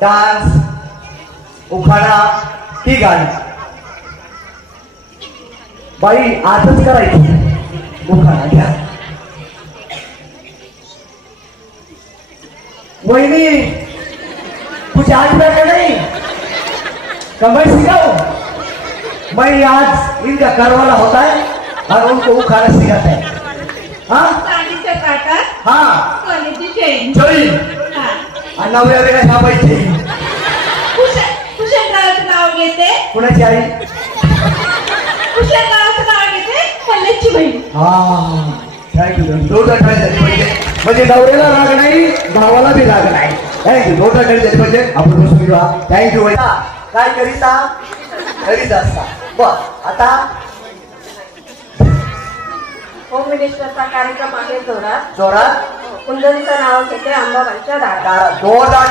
Dance, उखाणा ही गाणी बाई आजच करायची उखाणा घ्या. वहिनी कुछ आज बैठे नहीं कमर सिखाओ. मैं आज इनका करवाना होता है और उनको उखाड़ा सिखाता है. हाँ साडीच्या काटात हाँ सोन्याची चेन. चोरी हा. आणि नवऱ्याला काय सापायची. कुशलरावाचं नाव घेते. कुणाची आई. कुशलरावाचं नाव घेते पल्ल्याची बहीण. हा थँक्यू. दोन आठवडे झाली पाहिजे म्हणजे नवऱ्याला राग नाही भावाला बी राग नाही. थँक्यू. दोन आठवडे झाली पाहिजे आपण बसून घेऊ. थँक्यू. काय करीता करीत असता बर. आता होम मिनिस्टरचा कार्यक्रम आहे जोरात. जोरात कुंदनचं नाव घेते अंबाबाईच्या दारात. जोरदार